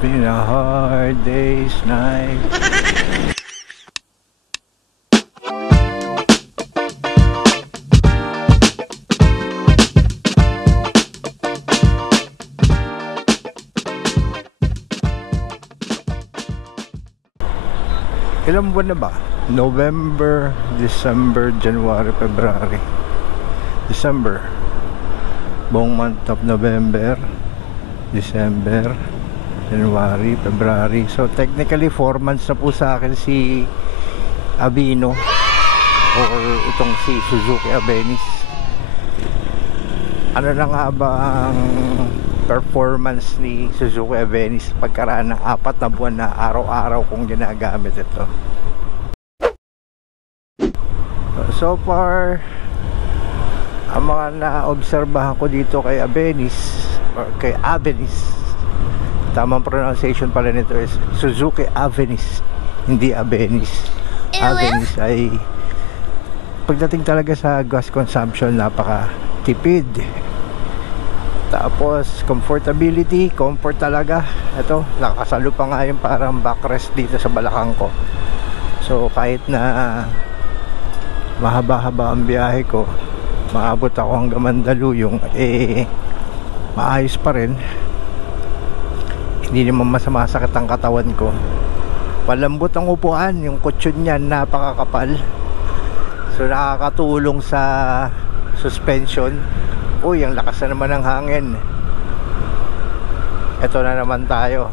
been a hard day's night. Ilang buwan na ba? November, December, January, February. December. Buong month of November, December, January, February. So technically 4 months na po sa akin si Avenis or itong si Suzuki Avenis. Ano na nga ba ang performance ni Suzuki Avenis pagkaraan ng 4 na buwan na araw-araw kong ginagamit ito? So far, ang mga na-obserbahan ko dito kay Avenis or kay Avenis, tamang pronunciation pala nito is Suzuki Avenis, hindi Avenis. Avenis ay pagdating talaga sa gas consumption, napaka tipid. Tapos comfortability, comfort talaga. Ito, nakasalo pa nga yung parang backrest dito sa balakang ko. So kahit na mahaba-haba ang biyahe ko, maabot ako hanggang Mandaluyong, maayos pa rin. Hindi naman masakit ang katawan ko. Palambot ang upuan, yung kutsyon niyan napakakapal. So nakakatulong sa suspension. Uy, ang lakas na naman ng hangin. Ito na naman tayo.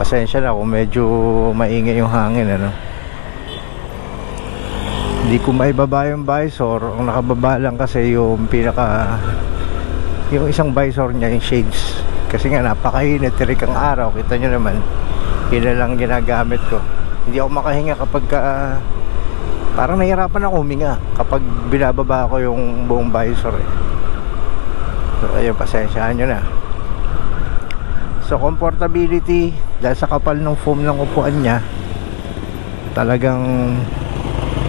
Pasensya na kung medyo maingay yung hangin, ano. Hindi ko maibaba yung visor. Ang nakababa lang kasi yung yung isang visor niya, yung shades. Kasi nga napakainit, tirik ang araw. Kita nyo naman, yun na lang ginagamit ko. Hindi ako makahinga kapag parang nahihirapan ako huminga kapag binababa ko yung buong visor, eh. So ayun, pasensyahan nyo na. So comfortability, dahil sa kapal ng foam ng upuan niya, talagang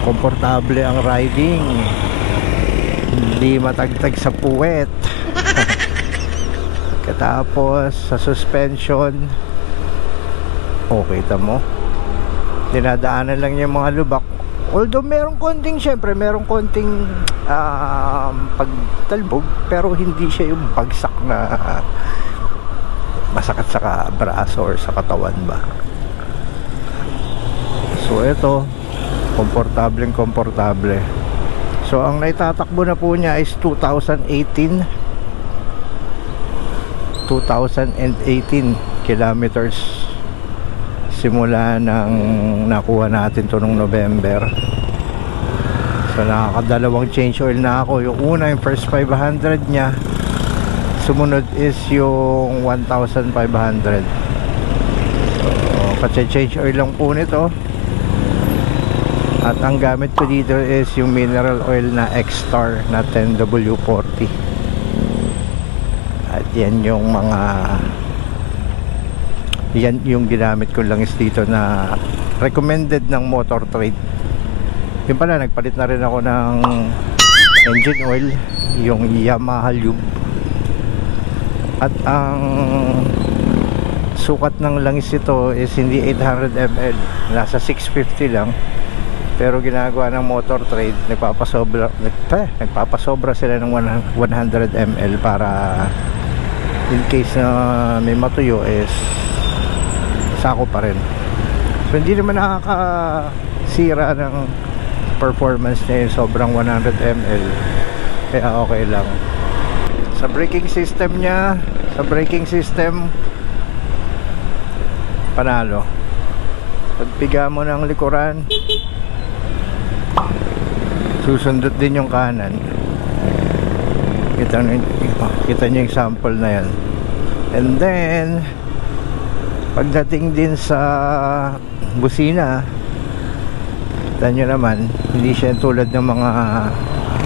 komportable ang riding, hindi matagtag sa puwet. Katapos sa suspension, kita mo, dinadaanan lang yung mga lubak. Although merong konting, syempre merong konting pagtalbog, pero hindi siya yung bagsak na masakit sa braso or sa katawan ba. So ito, komportable. So ang naitatakbo na po niya is 2018 kilometers simula nang nakuha natin to nung November. So nakakadalawang change oil na ako. Yung una, yung first 500 niya, sumunod is yung 1,500. So pa-change oil lang po nito. At ang gamit ko dito is yung mineral oil na X-Star na 10W40. At yan yung yung ginamit ko lang is dito na recommended ng Motor Trade. Yung pala, nagpalit na rin ako ng engine oil, yung Yamaha Lube. At ang sukat ng langis ito is hindi 800 ml, nasa 650 lang. Pero ginagawa ng Motor Trade, nagpapasobra sila ng 100 ml para in case na may matuyo is sako pa rin. So hindi naman nakakasira ng performance niya yung sobrang 100 ml, kaya okay lang. Sa braking system niya, panalo. Pagpiga mo ng likuran, susundot din yung kanan. Kita nyo yung sample na yan. And then pagdating din sa busina, kita nyo naman, hindi siya tulad ng mga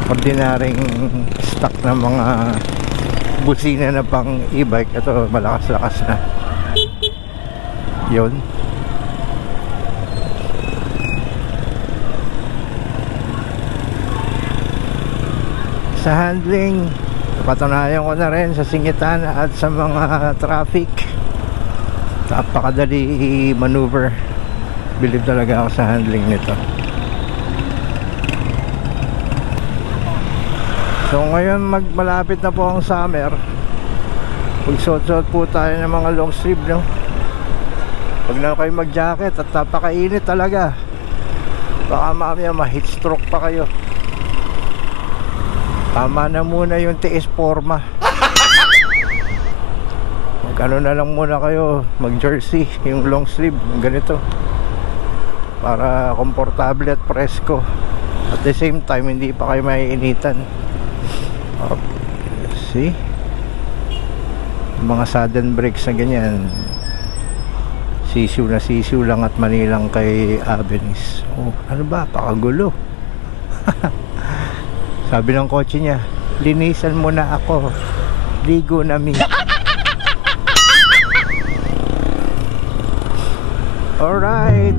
ordinaryong stock na mga busina na pang e-bike. Ito malakas-lakas na yun. Sa handling, Patunayan ko na rin sa singitan at sa mga traffic, napakadali i-maneuver. Believe talaga ako sa handling nito. So ngayon malapit na po ang summer. Magsuot-suot po tayo ng mga long sleeve, no? Huwag na kayo mag-jacket at napakainit talaga. Baka mamaya ma-heat stroke pa kayo. Tama na muna yung tiis forma. Mag-ano na lang muna kayo, mag-jersey, yung long sleeve, yung ganito, para komportable at presko. At the same time, hindi pa kayo maiinitan. See? Mga sudden breaks na ganyan, sisiw lang at manilang kay Avenis. Oh, ano ba? Pakagulo. Sabi ng kotse niya, linisan mo na ako, ligo na mi. Alright.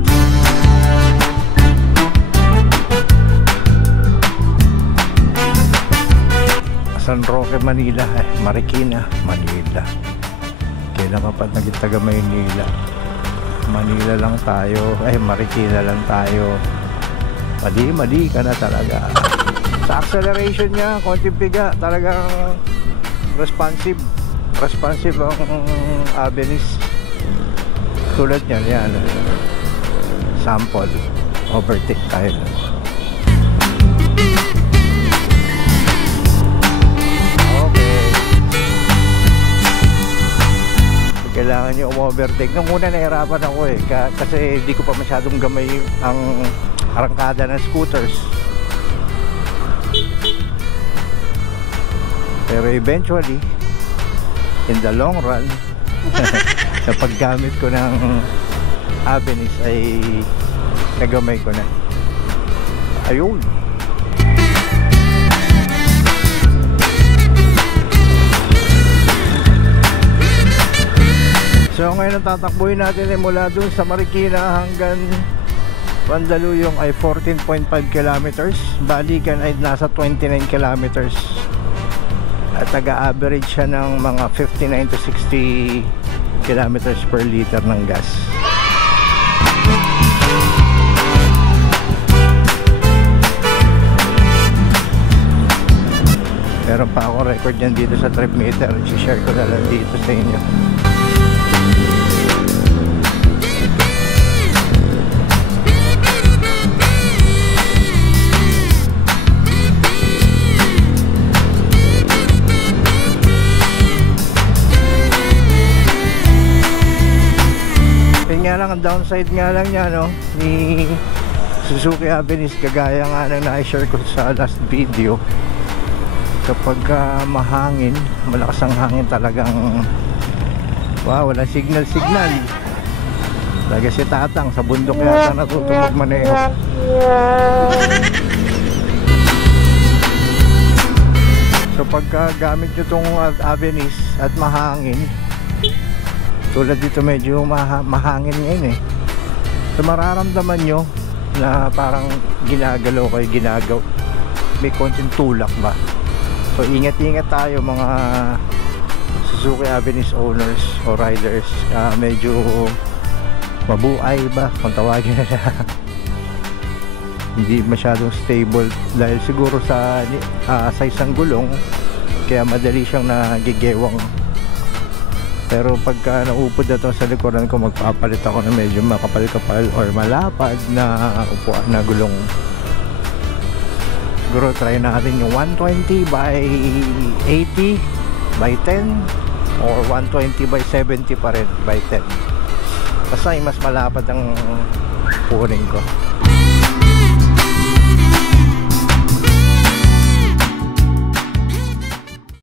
San Roque, Manila. Marikina, Manila. Kailan ka pa naging taga Maynila? Manila lang tayo. Marikina lang tayo. Mali ka na talaga. Sa acceleration niya, konting biga. Talagang responsive ang Avenis. Tulad niyan, yan. Sample. Overtake tayo. Kailangan nyo overtake. Nung una nahirapan ako kasi hindi ko pa masyadong gamay ang arangkada ng scooters. Pero eventually, in the long run, sa paggamit ko ng Avenis ay nagamay ko na. Ayun. So ngayon ang tatakbuhin natin ay mula dun sa Marikina hanggang Mandaluyong ay 14.5 kilometers. Balikan ay nasa 29 kilometers. At taga-average siya ng mga 59 to 60 kilometers per liter ng gas. Meron pa ako record yan dito sa trip meter. I-share ko na lang dito sa inyo. Nga lang, ang downside nga lang niya, no, ni Suzuki Avenis, kagaya nga nang na-share ko sa last video, kapag mahangin, malakas ang hangin, talagang wow, wala signal lagi si Tatang sa bundok yata natutulog maneho. So pagka gamit nyo tong Avenis at mahangin, tulad dito medyo mahangin ngayon so mararamdaman nyo na parang ginagalaw kayo, may konting tulak ba. So ingat tayo mga Suzuki Avenis owners o riders. Medyo mabuay ba kung tawagin na hindi masyadong stable dahil siguro sa size ng gulong, kaya madali siyang nagigewang. Pero pagka naupod na ito sa likuran ko, magpapalit ako na medyo makapal-kapal or malapad na upuan na gulong. Siguro try natin yung 120 by 80 by 10 or 120 by 70 pa rin by 10. Basta mas malapad ang puning ko.